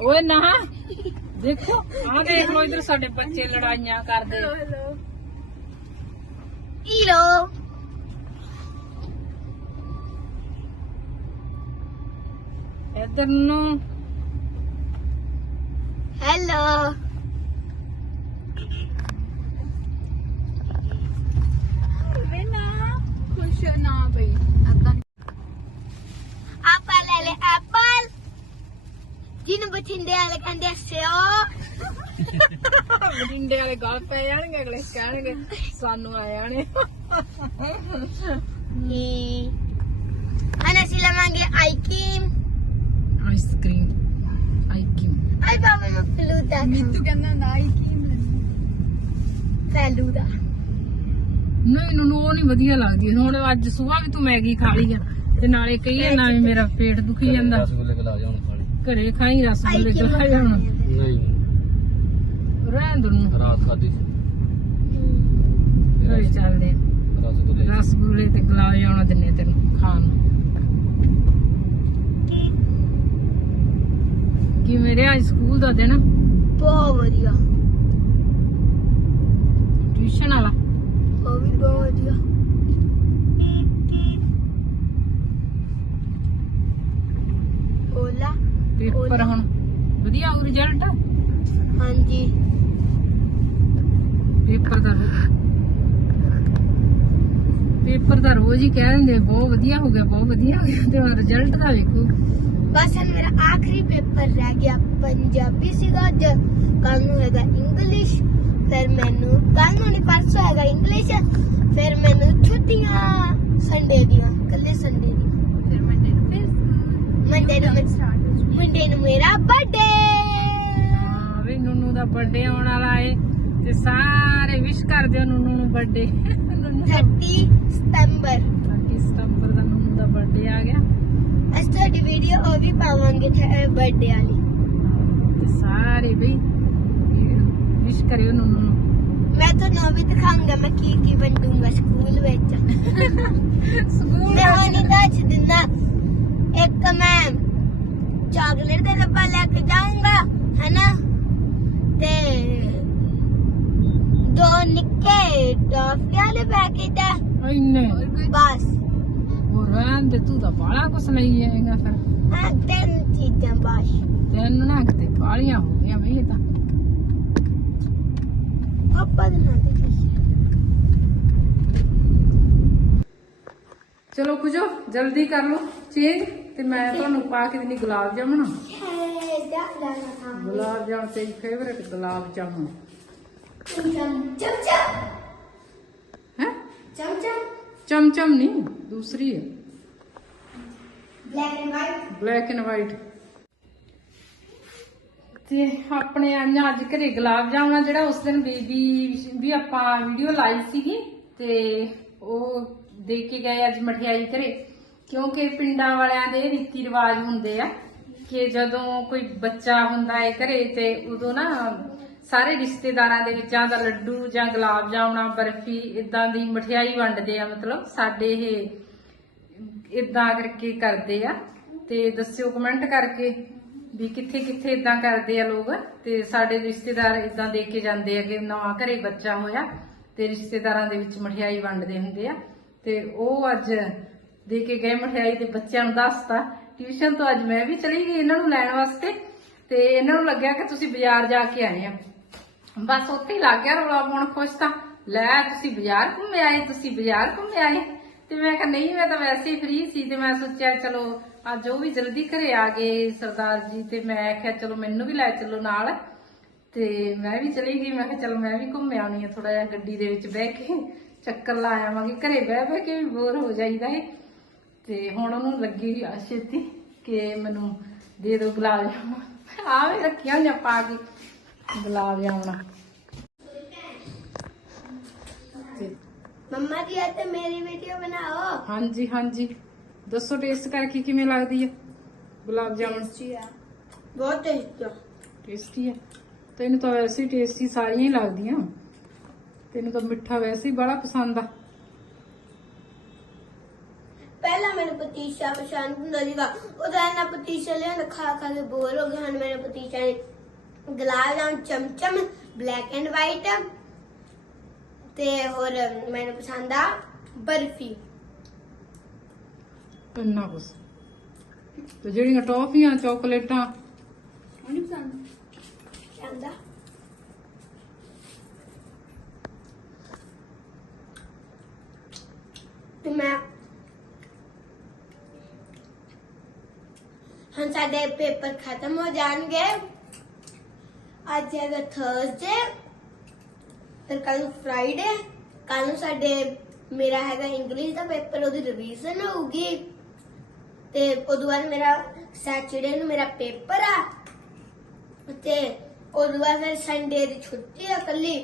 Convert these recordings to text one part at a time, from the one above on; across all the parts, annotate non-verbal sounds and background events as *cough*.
ਓਏ ਨਾ। ਦੇਖੋ ਆ ਦੇਖ ਲੋ ਇਧਰ ਸਾਡੇ ਬੱਚੇ ਲੜਾਈਆਂ ਕਰਦੇ। ਹੀਰੋ। ਇਧਰ ਨੂੰ। ਹੈਲੋ। ਵੇ ਨਾ ਖੁਸ਼ ਨਾ ਬਈ। ਜਿਹਨੂੰ ਬਠਿੰਡੇ ਵਾਲੇ ਕਹਿੰਦੇ ਸਿਓ ਬਟਿੰਡੇ ਵਾਲੇ ਗੱਲ ਪੈ ਜਾਣਗੇ ਅਗਲੇ ਕਹਿਣਗੇ ਸਾਨੂੰ ਆਇਆ ਨੇ ਨੀ ਹੁਣ ਅਸੀਂ ਲਵਾਂਗੇ ਆਈਕੀਮ ਆਈਸਕ੍ਰੀਮ ਆਈਕਿਮ ਆਈ ਬਾਬਾ ਮੈਂ ਫਲੂਦਾ ਤੂੰ ਕਹਿੰਦਾ ਨਾ ਹੀ ਕੀ ਫਲੂਦਾ ਨਹੀਂ ਨੂੰ ਉਹ ਨਹੀਂ ਵਧੀਆ ਲੱਗਦੀ ਹੁਣ ਅੱਜ ਸਵੇਰ ਵੀ ਤੂੰ ਮੈਗੀ ਖਾ ਲਈ ਆ ਤੇ ਨਾਲੇ ਕਹੀਏ ਨਾ ਵੀ ਮੇਰਾ ਪੇਟ ਦੁਖੀ ਜਾਂਦਾ ਰਸਗੁੱਲੇ ਖਿਲਾ ਜਾਣ ਖਾਲੀ ਘਰੇ ਖਾਈ ਰਸਗੁੱਲੇ ਖਾ ਜਾਣਾ ਨਹੀਂ। ਰਹਿਣ ਦੋ ਨੂੰ। ਰਾਤ ਖਾਦੀ ਘਰੇ ਚੱਲਦੇ ਆ। ਰਸਗੁੱਲੇ ਰਸਗੁੱਲੇ ਤੇ ਗੁਲਾਬ ਜਾਮੁਨ ਦਿੰਨੇ ਆ ਤੈਨੂੰ ਖਾਣ ਨੂੰ। ਕਿ ਮੇਰੇ ਅੱਜ ਸਕੂਲ ਦਾ ਦਿਨ? ਬਹੁਤ ਵਧੀਆ। ਟਿਊਸ਼ਨ ਵਾਲਾ? ਉਹ ਵੀ ਬਹੁਤ ਵਧੀਆ ਓਲਾ ਪੇਪਰ ਹੁਣ ਵਧੀਆ ਆਉ ਰਿਜ਼ਲਟ ਹਾਂਜੀ। ਪੇਪਰ ਦਾ ਪੇਪਰ ਦਾ ਰੋਜ਼ ਹੀ ਕਹਿ ਦਿੰਦੇ ਬਹੁਤ ਵਧੀਆ ਹੋ ਗਿਆ ਬਹੁਤ ਵਧੀਆ ਹੋ ਗਿਆ ਤੇ ਹੁਣ ਰਿਜ਼ਲਟ ਦਾ ਵੇਖੋ। ਬਸ ਹੁਣ ਮੇਰਾ ਆਖਰੀ ਪੇਪਰ ਰਹਿ ਗਿਆ ਪੰਜਾਬੀ ਸੀਗਾ ਅੱਜ। ਕੱਲ ਨੂੰ ਹੈਗਾ ਇੰਗਲਿਸ਼ ਫਿਰ ਮੈਨੂੰ ਕੱਲ ਨੂੰ ਨਹੀਂ ਪਰਸੋਂ ਹੈਗਾ ਇੰਗਲਿਸ਼ ਫਿਰ ਮੈਨੂੰ ਛੁੱਟੀਆਂ ਸੰਡੇ ਦੀਆਂ ਕੱਲੇ ਸੰਡੇ ਦੀਆਂ। ਫਿਰ ਮੰਡੇ ਨੂੰ ਫਿਰ ਮੰਡੇ ਨੂੰ ਮੈਂ- ਸਟਾਰਟ ਮੰਡੇ ਨੂੰ ਮੇਰਾ ਬਰਥਡੇ ਹਾਂ ਵੀ ਨੂਨੂ ਦਾ ਬਰਥਡੇ ਆਉਣ ਵਾਲਾ ਏ ਤੇ ਸਾਰੇ ਵਿਸ਼ ਕਰ ਦਿਓ ਨੂਨੂ ਨੂੰ ਬਰਥਡੇ ਨੂਨੂ 30 ਸਤੰਬਰ। 30 ਸਤੰਬਰ ਦਾ ਨੂਨੂ ਦਾ ਬਰਥਡੇ ਆ ਗਿਆ। ਅਸੀਂ ਤੁਹਾਡੀ ਵੀਡੀਓ ਉਹ ਵੀ ਪਾਵਾਂਗੇ ਬਰਥਡੇ ਵਾਲੀ। ਤੇ ਸਾਰੇ ਵੀ ਵਿਸ਼ ਕਰਿਓ ਨੂਨੂ ਨੂੰ। ਮੈਂ ਤੁਹਾਨੂੰ ਵੀ ਦਿਖਾਉਂਗਾ ਮੈਂ ਕੀ ਕੀ ਵੰਡੂੰਗਾ ਸਕੂਲ ਵਿੱਚ। *laughs* ਸਕੂਲ ਮੈਂ ਹੁਣ ਦੱਸ ਦਿੰਦਾ ਇੱਕ ਮੈਂ ਚਾਕਲੇਟ ਦਾ ਡੱਬਾ ਲੈ ਕੇ ਜਾਊਂਗਾ ਹੈਨਾ ਤੇ ਦੋ ਨਿੱਕੇ ਟੌਫੀਆਂ ਦੇ ਪੈਕੇਟ ਹੈ ਇੰਨੇ ਬਸ ਉਹ ਰਹਿਣ ਦੇ ਤੂੰ ਤਾਂ ਬਾਲਾ ਕੁਛ ਲਈ ਆਏਗਾ ਫਿਰ ਹਾਂ ਤਿੰਨ ਚੀਜ਼ਾਂ ਬਸ ਤੈਨੂੰ ਨਾ ਕਿਤੇ ਬਾਲੀਆਂ ਹੋ ਗਈਆਂ ਬਈ ਇਹ ਤਾਂ ਪਾਪਾ ਦੇ ਨਾਲ ਦੇ ਚਲੋ ਕੁਝੋ ਜਲਦੀ ਕਰ ਲਓ ਚੇਂਜ ਤੇ ਮੈਂ ਤੁਹਾਨੂੰ ਪਾ ਕੇ ਦਿੰਦੀ ਗੁਲਾਬ ਜਾਮਣ। ਗੁਲਾਬ ਜਾਮਣ ਤੇਰੀ ਫੇਵਰੇਟ ਗੁਲਾਬ ਜਾਮਣ। ਚਮ ਚਮ ਚਮ ਹੈ? ਚਮ ਚਮ। ਚਮਚਮ ਨਹੀਂ ਦੂਸਰੀ ਹੈ। Black and white black and white ਤੇ ਆਪਣੇ ਆਈਆਂ ਅੱਜ ਘਰੇ ਗੁਲਾਬ ਜਾਮਣਾ ਜਿਹੜਾ ਉਸ ਦਿਨ ਬੀਬੀ ਵੀ ਆਪਾਂ ਵੀਡੀਓ ਲਾਈ ਸੀਗੀ ਤੇ ਉਹ ਦੇ ਕੇ ਗਏ ਅੱਜ ਮਠਿਆਈ ਘਰੇ। ਕਿਉਂਕਿ ਪਿੰਡਾਂ ਵਾਲਿਆਂ ਦੇ ਰੀਤੀ ਰਿਵਾਜ ਹੁੰਦੇ ਆ ਕਿ ਜਦੋਂ ਕੋਈ ਬੱਚਾ ਹੁੰਦਾ ਹੈ ਘਰੇ ਤੇ ਉਦੋਂ ਨਾ ਸਾਰੇ ਰਿਸ਼ਤੇਦਾਰਾਂ ਦੇ ਵਿੱਚ ਜਾਂ ਤਾਂ ਲੱਡੂ ਜਾਂ ਗੁਲਾਬ ਜਾਮਣਾ, ਬਰਫੀ ਇਦਾਂ ਦੀ ਮਠਿਆਈ ਵੰਡਦੇ ਆ, ਮਤਲਬ ਸਾਡੇ ਇਹ ਇਦਾਂ ਕਰਕੇ ਕਰਦੇ ਆ। ਤੇ ਦੱਸਿਓ ਕਮੈਂਟ ਕਰਕੇ ਵੀ ਕਿੱਥੇ ਕਿੱਥੇ ਇਦਾਂ ਕਰਦੇ ਆ ਲੋਕ ਤੇ ਸਾਡੇ ਰਿਸ਼ਤੇਦਾਰ ਇਦਾਂ ਦੇ ਕੇ ਜਾਂਦੇ ਆ ਕਿ ਨਵਾਂ ਘਰੇ ਬੱਚਾ ਹੋਇਆ ਤੇ ਰਿਸ਼ਤੇਦਾਰਾਂ ਦੇ ਵਿੱਚ ਮਠਿਆਈ ਵੰਡਦੇ ਹੁੰਦੇ ਆ। ਤੇ ਉਹ ਅੱਜ ਦੇ ਕੇ ਗਏ ਮਠਿਆਈ ਤੇ ਬੱਚਿਆਂ ਨੂੰ ਦੱਸਤਾ। ਟਿਊਸ਼ਨ ਤੋਂ ਅੱਜ ਮੈਂ ਵੀ ਚਲੀ ਗਈ ਇਹਨਾਂ ਨੂੰ ਲੈਣ ਵਾਸਤੇ ਤੇ ਇਹਨਾਂ ਨੂੰ ਲੱਗਿਆ ਕਿ ਤੁਸੀਂ ਬਾਜ਼ਾਰ ਜਾ ਕੇ ਆਏ ਆ। ਬਸ ਉੱਥੇ ਹੀ ਲੱਗ ਗਿਆ ਰੌਲਾ ਪਾਉਣ ਖੁਸ਼ ਤਾਂ। ਲੈ ਤੁਸੀਂ ਬਾਜ਼ਾਰ ਘੁੰਮੇ ਆਏ, ਤੁਸੀਂ ਬਾਜ਼ਾਰ ਘੁੰਮੇ ਆਏ। ਤੇ ਮੈਂ ਕਿਹਾ ਨਹੀਂ, ਮੈਂ ਤਾਂ ਵੈਸੇ ਹੀ ਫ੍ਰੀ ਸੀ ਤੇ ਮੈਂ ਸੋਚਿਆ ਚਲੋ ਅੱਜ ਉਹ ਵੀ ਜਲਦੀ ਘਰੇ ਆ ਗਏ ਸਰਦਾਰ ਜੀ ਤੇ ਮੈਂ ਕਿਹਾ ਚਲੋ ਮੈਨੂੰ ਵੀ ਲੈ ਚੱਲੋ ਨਾਲ। ਤੇ ਮੈਂ ਵੀ ਚਲੀ ਗਈ, ਮੈਂ ਕਿਹਾ ਚਲੋ ਮੈਂ ਵੀ ਘੁੰਮ ਆਉਣੀ ਆ ਥੋੜਾ ਜਿਹਾ ਗੱਡੀ ਦੇ ਵਿੱਚ ਬਹਿ ਕੇ ਚੱਕਰ ਲਾ ਆਵਾਂਗੇ। ਘਰੇ ਬਹਿ ਬਹਿ ਕੇ ਵੀ ਬੋਰ ਹੋ ਜਾਈਦਾ ਏ। ਤੇ ਹੁਣ ਉਹਨੂੰ ਲੱਗੀ ਆ ਛੇਤੀ ਕਿ ਮੈਨੂੰ ਦੇ ਦਿਓ ਗੁਲਾਬ ਜਾਮੁਨ। ਆ ਵੀ ਰੱਖੀਆਂ ਹੋਈਆਂ ਪਾ ਕੇ ਗੁਲਾਬ ਜਾਮੁਨ। ਤੇ ਮੰਮਾ ਦੀ ਤੇ ਮੇਰੀ ਵੀਡੀਓ ਬਣਾਓ। ਹਾਂਜੀ ਹਾਂਜੀ। ਦੱਸੋ ਟੇਸਟ ਕਰਕੇ ਕਿਵੇਂ ਲੱਗਦੀ ਹੈ ਗੁਲਾਬ ਜਾਮੁਨ? ਬਹੁਤ ਟੇਸਟੀ ਟੇਸਟੀ ਹੈ ਤੈਨੂੰ ਤਾਂ ਵੈਸੇ ਟੇਸਟੀ ਸਾਰੀਆਂ ਹੀ ਲੱਗਦੀਆਂ। ਤੈਨੂੰ ਤਾਂ ਮਿੱਠਾ ਵੈਸੇ ਹੀ ਬੜਾ ਪਸੰਦ ਆ। ਪਹਿਲਾਂ ਮੈਨੂੰ ਪਤੀਸ਼ਾ ਪਛਾਣ ਹੁੰਦਾ ਸੀਗਾ। ਉਹਦਾ ਇਹਨਾਂ ਪਤੀਸ਼ਾ ਲਿਆ ਖਾ ਖਾ ਕੇ ਬੋਰ ਹੋ ਗਿਆ ਹੁਣ ਮੇਰੇ ਪਤੀਸ਼ਾ ਨੇ gulab jamun chamcham black and white ਤੇ ਹੋਰ ਮੈਨੂੰ ਪਸੰਦ ਆ ਬਰਫੀ। ਇੰਨਾ ਕੁਛ। ਤੇ ਜਿਹੜੀਆਂ ਟੌਫੀਆਂ ਚਾਕਲੇਟਾਂ। ਉਹ ਨਹੀਂ ਪਸੰਦ ਚੰਦਾ ਤੇ ਮੈਂ ਹੁਣ ਸਾਡੇ ਪੇਪਰ ਖਤਮ ਹੋ ਜਾਣਗੇ। ਅੱਜ ਹੈਗਾ ਥਰਸਡੇ ਫਿਰ ਕੱਲ ਨੂੰ ਫਰਾਈਡੇ ਕੱਲ ਨੂੰ ਸਾਡੇ, ਮੇਰਾ ਹੈਗਾ ਇੰਗਲਿਸ਼ ਦਾ ਪੇਪਰ ਉਹਦੀ ਰਿਵੀਜ਼ਨ ਹੋਊਗੀ। ਤੇ ਉਦੋਂ ਬਾਅਦ ਮੇਰਾ ਸੈਚਰਡੇ ਨੂੰ ਮੇਰਾ ਪੇਪਰ ਆ। ਤੇ ਉਦੋਂ ਬਾਅਦ ਫਿਰ ਸੰਡੇ ਦੀ ਛੁੱਟੀ ਆ ਕੱਲੀ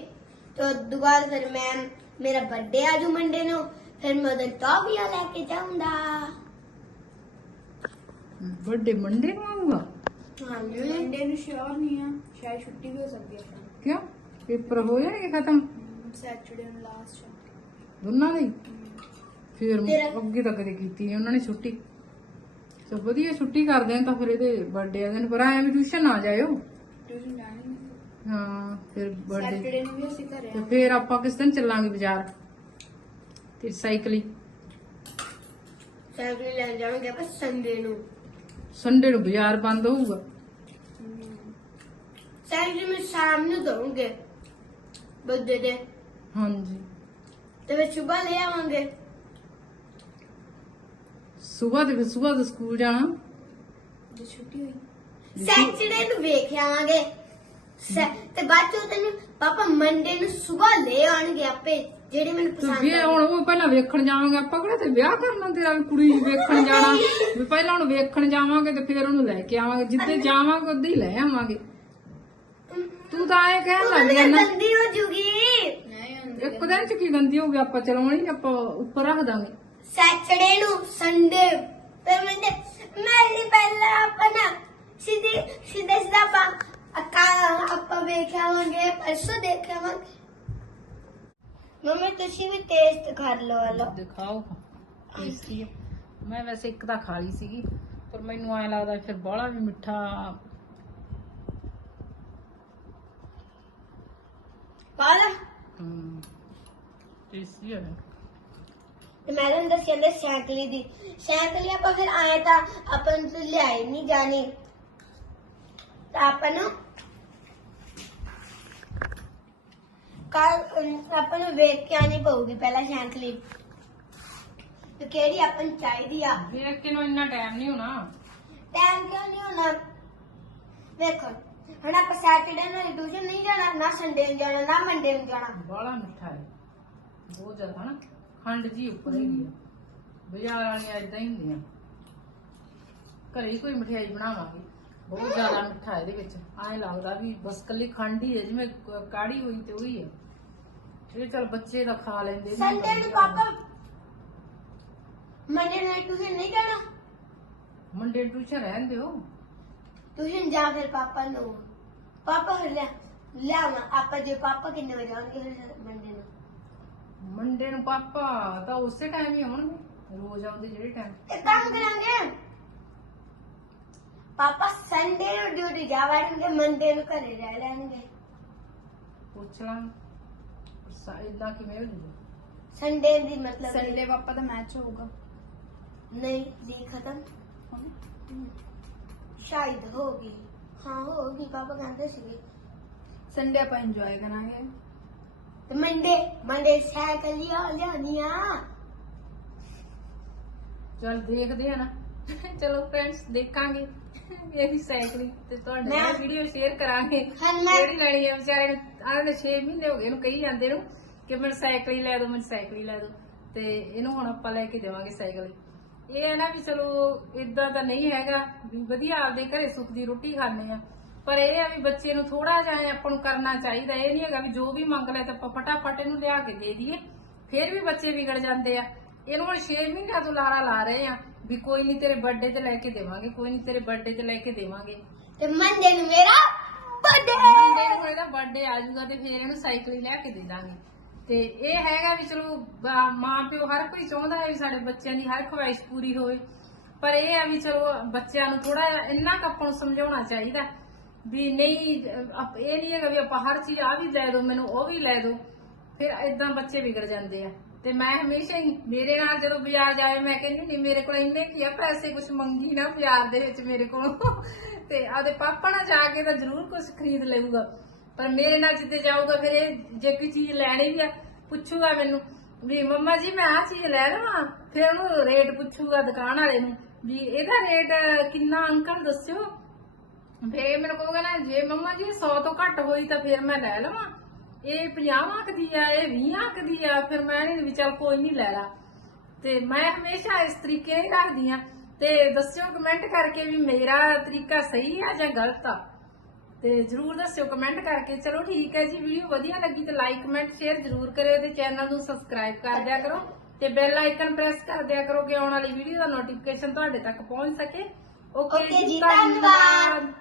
ਤੇ ਉਦੋਂ ਬਾਅਦ ਫਿਰ ਮੈਂ ਮੇਰਾ ਬਰਥਡੇ ਆ ਜੂ ਮੰਡੇ ਨੂੰ। ਫਿਰ ਮੈਂ ਉਹਦੇ ਟੌਫੀਆਂ ਲੈ ਕੇ ਜਾਊਂਗਾ। ਵੱਡੇ ਮੰਡੇ ਨੂੰ ਆਊਗਾ? ਹਾਂਜੀ। ਸੰਡੇ ਨੂੰ ਸ਼ੋਰ ਨਹੀਂ ਆ। ਸ਼ਾਇਦ ਛੁੱਟੀ ਵੀ ਹੋ ਸਕਦੀ ਹੈ ਆਪਣੀ। ਕਿਉਂ? ਪੇਪਰ ਹੋ ਜਾਣਗੇ ਖਤਮ? ਸੈਟਰਡੇ ਨੂੰ ਲਾਸਟ ਦੋਨਾਂ ਦੇ ਹੀ? ਫਿਰ ਤੇਰਾ- ਅੱਗੇ ਤਾਂ ਕਦੇ ਕੀਤੀ ਨਹੀਂ ਉਹਨਾਂ ਨੇ ਛੁੱਟੀ। ਸੋ ਵਧੀਆ ਛੁੱਟੀ ਕਰਦੇ ਆ ਤਾਂ ਫਿਰ ਇਹਦੇ ਬਰਥਡੇ ਆ ਦਿਨ। ਪਰ ਆਇਆ ਵੀ ਟਿਊਸ਼ਨ ਨਾ ਜਾਇਓ। ਟਿਊਸ਼ਨ ਜਾਣੀ ਨਹੀਂ। ਹਾਂ ਫਿਰ ਬਰਥਡੇ ਸੈਟਰਡੇ ਨੂੰ ਵੀ ਅਸੀਂ ਘਰੇ ਤੇ ਆ। ਫਿਰ ਆਪਾਂ ਕਿਸ ਦਿਨ ਚੱਲਾਂਗੇ ਬਾਜ਼ਾਰ? ਤੇ ਸਾਈਕਲੀ ਸੈਟਰਡੇ ਲੈ ਜਾਵਾਂਗੇ ਆਪਾਂ ਸੰਡੇ ਨੂੰ। ਸੰਡੇ ਨੂੰ ਬਾਜ਼ਾਰ ਬੰਦ ਹੋਊਗਾ। ਸੈਟਰਡੇ ਮੈਂ ਸ਼ਾਮ ਨੂੰ ਦਊਂਗੇ ਬਰਥਡੇ ਦੇ। ਹਾਂਜੀ। ਤੇ ਫਿਰ ਸਵੇਰ ਲੈ ਆਵਾਂਗੇ। ਸਵੇਰ ਦੇ ਸਵੇਰ ਦੇ ਸਕੂਲ ਜਾਣਾ? ਜੇ ਛੁੱਟੀ ਹੋਈ। ਸੈਟਰਡੇ ਨੂੰ ਵੇਖ ਆਵਾਂਗੇ। ਸੈ- ਤੇ ਬਾਅਦ ਚੋਂ ਤੈਨੂੰ ਪਾਪਾ ਮੰਡੇ ਨੂੰ ਸਵੇਰ ਲੈ ਆਣਗੇ ਆਪੇ। ਜਿਹੜੇ ਮੈਨੂੰ ਤੂੰ ਪਸੰਦ ਵੀ ਹੁਣ ਉਹ ਪਹਿਲਾਂ ਵੇਖਣ ਜਾਵਾਂਗੇ ਆਪਾਂ ਕਿਹੜਾ ਤੇ ਵਿਆਹ ਕਰਨਾ ਤੇਰਾ ਵੀ ਕੁੜੀ ਨੂੰ ਵੇਖਣ ਜਾਣਾ। ਵੀ ਪਹਿਲਾਂ ਹੁਣ ਵੇਖਣ ਜਾਵਾਂਗੇ ਤੇ ਫਿਰ ਉਹਨੂੰ ਲੈ ਕੇ ਆਵਾਂਗੇ। ਜਿੱਦੇ ਜਾਵਾਂਗੇ ਉਦੋਂ ਹੀ ਲੈ ਆਵਾਂਗੇ। ਤੂੰ ਤਾਂ ਐ ਕਹਿਣ ਲੱਗ ਗਿਆ ਨਾ ਗੰਦੀ ਹੋ ਜੂਗੀ। ਨਹੀਂ ਹੁੰਦੀ ਇੱਕ ਦਿਨ ਚ ਕੀ ਗੰਦੀ ਹੋ ਗਈ ਆਪਾਂ ਚਲਾਉਣੀ ਨੀ, ਆਪਾਂ ਉੱਪਰ ਰੱਖ ਦਾਂਗੇ। ਸੈਟਰਡੇ ਨੂੰ ਸੰਡੇ ਫਿਰ ਮੈਂ ਮੈਂ ਨਹੀਂ ਪਹਿਲਾਂ ਆਪਣਾ ਸਿੱਧੀ ਸਿੱਧੇ ਸਿੱਧਾ ਆਪਾਂ ਅੱਕਾ- ਆਪਾਂ ਵੇਖਾਂਗੇ ਪਰਸੋਂ ਦੇਖਾਂਗੇ ਮੰਮੀ ਤੁਸੀਂ ਵੀ ਟੇਸਟ ਕਰ ਲਓ ਹਲੋ ਦਿਖਾਓ। ਟੇਸਟੀ ਹੈ। ਮੈਂ ਵੈਸੇ ਇੱਕ ਤਾਂ ਖਾ ਲਈ ਸੀਗੀ ਪਰ ਮੈਨੂੰ ਐ ਲੱਗਦਾ ਫਿਰ ਬਾਹਲਾ ਵੀ ਮਿੱਠਾ। ਪਾਲਾ ਹਮ ਟੇਸਟੀ ਹੈ। ਤੇ ਮੈਂ ਤੁਹਾਨੂੰ ਦੱਸਿਆ ਨਾ ਸਾਈਕਲੀ ਦੀ। ਸਾਈਕਲੀ ਆਪਾਂ ਫਿਰ ਆਏ ਤਾਂ ਆਪਾਂ ਨੂੰ ਤਾਂ ਲਿਆਈ ਨਹੀਂ ਜਾਣੀ। ਤਾਂ ਆਪਾਂ ਨੂੰ ਕੱਲ ਆਪਾਂ ਨੂੰ ਵੇਖ ਕੇ ਆਣੀ ਪਊਗੀ ਪਹਿਲਾਂ ਸਾਈਕਲੀ ਤੇ ਕਿਹੜੀ ਆਪਾਂ ਨੂੰ ਚਾਹੀਦੀ ਆ? ਵੇਖ ਕੇ ਨੂੰ ਇੰਨਾ ਟਾਈਮ ਨਹੀਂ ਹੋਣਾ। ਟਾਈਮ ਕਿਉਂ ਨਹੀਂ ਹੋਣਾ? ਵੇਖੋ ਹੁਣ ਆਪਾਂ ਸੈਟਰਡੇ ਨੂੰ ਟਿਊਸ਼ਨ ਨਹੀਂ ਜਾਣਾ ਨਾ ਸੰਡੇ ਨੂੰ ਜਾਣਾ ਨਾ ਮੰਡੇ ਨੂੰ ਜਾਣਾ। ਬਾਹਲਾ ਮਿੱਠਾ ਹੈ ਬਹੁਤ ਜ਼ਿਆਦਾ ਨਾ ਖੰਡ ਜੀ ਉੱਪਰ ਹੈਗੀ ਆ। ਬਾਜ਼ਾਰ ਵਾਲੀਆਂ ਇਦਾਂ ਹੀ ਹੁੰਦੀਆਂ। ਘਰੇ ਹੀ ਕੋਈ ਮਠਿਆਈ ਬਣਾਵਾਂਗੇ। ਬਹੁਤ ਜ਼ਿਆਦਾ ਮਿੱਠਾ ਇਹਦੇ ਵਿੱਚ। ਐਂ ਲੱਗਦਾ ਵੀ ਬਸ ਕੱਲੀ ਖੰਡ ਹੀ ਹੈ ਜਿਵੇਂ ਕ- ਕਾੜੀ ਹੋਈ ਤੇ ਉਹੀ ਹੈ। ਇਹ ਚਲ ਬੱਚੇ ਤਾਂ ਖਾ ਲੈਂਦੇ ਨੇ। ਸੰਡੇ ਨੂੰ ਪਾਪਾ ਮੰਡੇ ਨੂੰ ਟਿਊਸ਼ਨ ਨਹੀਂ ਜਾਣਾ? ਮੰਡੇ ਟਿਊਸ਼ਨ ਰਹਿਣ ਦਿਓ। ਟਿਊਸ਼ਨ ਜਾ ਫਿਰ ਪਾਪਾ ਨੂੰ। ਪਾਪਾ ਫਿਰ ਲੈ ਲਿਆਵਾਂ ਆਪਾਂ ਜੇ ਪਾਪਾ ਕਿੰਨੇ ਵਜੇ ਆਉਣਗੇ ਫਿਰ ਮੰਡੇ ਨੂੰ? ਮੰਡੇ ਨੂੰ ਪਾਪਾ ਤਾਂ ਉਸੇ ਟਾਈਮ ਹੀ ਆਉਣਗੇ। ਰੋਜ਼ ਆਉਂਦੇ ਜਿਹੜੇ ਟਾਈਮ ਇੱਕ ਕੰਮ ਕਰਾਂਗੇ। ਪਾਪਾ ਸੰਡੇ ਨੂੰ ਡਿਊਟੀ ਜਾ ਵੜਨਗੇ ਮੰਡੇ ਨੂੰ ਘਰੇ ਰਹਿ ਲੈਣਗੇ। ਪੁੱਛ ਲਾਂਗੇ ਇਦਾਂ ਕਿਵੇਂ ਹੋ ਜੂਗਾ ਸੰਡੇ ਦੀ ਮਤਲਬ ਸੰਡੇ ਪਾਪਾ ਦਾ ਮੈਚ ਹੋਊਗਾ। ਨਹੀਂ ਦੀ ਖਤਮ। ਸ਼ਾਇਦ ਹੋਗੀ ਹਾਂ ਹੋਗੀ ਪਾਪਾ ਕਹਿੰਦੇ ਸੀਗੇ। ਸੰਡੇ ਆਪਾਂ ਇੰਜੋਏ ਕਰਾਂਗੇ। ਤੇ ਮੰਡੇ ਮੰਡੇ ਸਾਈਕਲ ਲਿਆ ਲਿਆਉਣੀ ਆ ਚਲ ਦੇਖਦੇ ਆ ਨਾ। *laughs* ਚਲੋ ਫਰੈਂਡਸ ਦੇਖਾਂਗੇ। *laughs* ਵੀ ਸਾਈਕਲਿੰਗ ਤੇ ਤੁਹਾਡੇ ਨਾਲ ਮੈਂ- ਵੀਡੀਓ ਸ਼ੇਅਰ ਕਰਾਂਗੇ। ਹਾਂ ਮੈਂ ਜਿਹੜੀ ਲੈਣੀ ਹੈ ਵਿਚਾਰੇ ਨੂੰ ਆਹ 6 ਮਹੀਨੇ ਹੋ ਗਏ ਇਹਨੂੰ ਕਹੀ ਜਾਂਦੇ ਨੂੰ ਕਿ ਮੈਨੂੰ ਸਾਈਕਲ ਹੀ ਲੈ ਦਿਓ ਮੈਨੂੰ ਸਾਈਕਲ ਹੀ ਲੈ ਦਿਓ ਤੇ ਇਹਨੂੰ ਹੁਣ ਆਪਾਂ ਲੈ ਕੇ ਦੇਵਾਂਗੇ ਸਾਈਕਲ। ਇਹ ਹੈ ਨਾ ਵੀ ਚਲੋ ਇਦਾਂ ਤਾਂ ਨਹੀਂ ਹੈਗਾ ਵੀ ਵਧੀਆ ਆਪਦੇ ਘਰੇ ਸੁੱਖ ਦੀ ਰੋਟੀ ਖਾਣੇ ਆ। ਪਰ ਇਹ ਆ ਵੀ ਬੱਚੇ ਨੂੰ ਥੋੜਾ ਜਿਹਾ ਐਂ ਆਪਾਂ ਨੂੰ ਕਰਨਾ ਚਾਹੀਦਾ। ਇਹ ਨਹੀਂ ਹੈਗਾ ਵੀ ਜੋ ਵੀ ਮੰਗ ਲੈ ਤਾਂ ਆਪਾਂ ਫਟਾਫਟ ਇਹਨੂੰ ਲਿਆ ਕੇ ਦੇ ਦਈਏ। ਫਿਰ ਵੀ ਬੱਚੇ ਵਿਗੜ ਜਾਂਦੇ ਆ। ਇਹਨੂੰ ਹੁਣ 6 ਮਹੀਨਿਆਂ ਤੋਂ ਲਾਰਾ ਲਾ ਰਹੇ ਆ ਵੀ ਕੋਈ ਨਹੀਂ ਤੇਰੇ ਬਰਥਡੇ ਤੇ ਲੈ ਕੇ ਦੇਵਾਂਗੇ ਕੋਈ ਨਹੀਂ ਤੇਰੇ ਬਰਥਡੇ ਤੇ ਲੈ ਕੇ ਦੇਵਾਂਗੇ। ਤੇ ਮੰਡੇ ਨੂੰ ਮੇਰਾ ਬਰਥਡੇ ਮੰਡੇ ਨੂੰ ਇਹਦਾ ਬਰਥਡੇ ਆ ਜਾਊਗਾ ਤੇ ਫਿਰ ਇਹਨੂੰ ਸਾਈਕਲ ਹੀ ਲੈ ਕੇ ਦੇ ਦਾਂਗੇ। ਤੇ ਇਹ ਹੈਗਾ ਵੀ ਚਲੋ ਮਾਂ ਪਿਓ ਹਰ ਕੋਈ ਚਾਹੁੰਦਾ ਹੈ ਵੀ ਸਾਡੇ ਬੱਚਿਆਂ ਦੀ ਹਰ ਖੁਆਇਸ਼ ਪੂਰੀ ਹੋਵੇ। ਪਰ ਇਹ ਆ ਵੀ ਚਲੋ ਬੱਚਿਆਂ ਨੂੰ ਥੋੜਾ ਇੰਨਾ ਆਪਾਂ ਨੂੰ ਸਮਝਾਉਣਾ ਚਾਹੀਦਾ ਵੀ ਨਹੀਂ ਇਹ ਨਹੀਂ ਹੈਗਾ ਵੀ ਆਪਾਂ ਹਰ ਚੀਜ਼ ਆ ਵੀ ਲੈ ਦਿਓ ਮੈਨੂੰ ਉਹ ਵੀ ਲੈ ਦਿਓ ਫਿਰ ਇਦਾਂ ਬੱਚੇ ਵਿਗੜ ਜਾਂਦੇ ਆ। ਤੇ ਮੈਂ ਹਮੇਸ਼ਾ ਹੀ ਮੇਰੇ ਨਾਲ ਜਦੋਂ ਬਾਜ਼ਾਰ ਜਾਵੇ, ਮੈਂ ਕਹਿੰਦੀ ਨਹੀਂ ਮੇਰੇ ਕੋਲ ਇੰਨੇ ਕੀ ਆ ਪੈਸੇ ਕੁਝ ਮੰਗੀ ਨਾ ਬਾਜ਼ਾਰ ਦੇ ਵਿੱਚ ਮੇਰੇ ਕੋਲ। ਤੇ ਆਦੇ ਪਾਪਾ ਨਾਲ ਜਾ ਕੇ ਤਾਂ ਜ਼ਰੂਰ ਕੁਝ ਖਰੀਦ ਲਊਗਾ। ਪਰ ਮੇਰੇ ਨਾਲ ਜਿੱਦੇ ਜਾਊਗਾ, ਫਿਰ ਇਹ ਜੇ ਕੋਈ ਚੀਜ਼ ਲੈਣੀ ਵੀ ਆ, ਪੁੱਛੂਗਾ ਮੈਨੂੰ ਵੀ, ਮੰਮਾ ਜੀ, ਮੈਂ ਆ ਚੀਜ਼ ਲੈ ਲਵਾਂ। ਫਿਰ ਉਹਨੂੰ ਰੇਟ ਪੁੱਛੂਗਾ ਦੁਕਾਨ ਵਾਲੇ ਨੂੰ ਵੀ, ਇਹਦਾ ਰੇਟ ਕਿੰਨਾ ਅੰਕਲ ਦੱਸਿਓ? ਫੇਰ ਮੈਨੂੰ ਕਹੂਗਾ ਨਾ, ਜੇ ਮੰਮਾ ਜੀ 100 ਤੋਂ ਘੱਟ ਹੋਈ ਤਾਂ ਫਿਰ ਮੈਂ ਲੈ ਲਵਾਂ। ਇਹ 50 ਅੰਕ ਦੀ ਆ ਇਹ 20 ਅੰਕ ਦੀ ਆ ਫਿਰ ਮੈਂ ਨਹੀਂ ਵੀ ਚੱਲ ਕੋਈ ਨਹੀਂ ਲੈ ਲਾ। ਤੇ ਮੈਂ ਹਮੇਸ਼ਾ ਇਸ ਤਰੀਕੇ ਹੀ ਰੱਖਦੀ ਆ। ਤੇ ਦੱਸਿਓ ਕਮੈਂਟ ਕਰਕੇ ਵੀ ਮੇਰਾ ਤਰੀਕਾ ਸਹੀ ਆ ਜਾਂ ਗਲਤ ਆ। ਤੇ ਜਰੂਰ ਦੱਸਿਓ ਕਮੈਂਟ ਕਰਕੇ। ਚਲੋ ਠੀਕ ਹੈ ਜੀ ਵੀਡੀਓ ਵਧੀਆ ਲੱਗੀ ਤੇ ਲਾਈਕ ਕਮੈਂਟ ਸ਼ੇਅਰ ਜਰੂਰ ਕਰਿਓ ਤੇ ਚੈਨਲ ਨੂੰ ਸਬਸਕ੍ਰਾਈਬ ਕਰ ਦਿਆ ਕਰੋ। ਤੇ ਬੈਲ ਆਈਕਨ ਪ੍ਰੈਸ ਕਰ ਦਿਆ ਕਰੋ ਕਿ ਆਉਣ ਵਾਲੀ ਵੀਡੀਓ ਦਾ ਨੋਟੀਫਿਕੇਸ਼ਨ ਤੁਹਾਡੇ ਤੱਕ ਪਹੁੰਚ ਸਕੇ। ਓਕੇ ਜੀ, ਧੰਨਵਾਦ।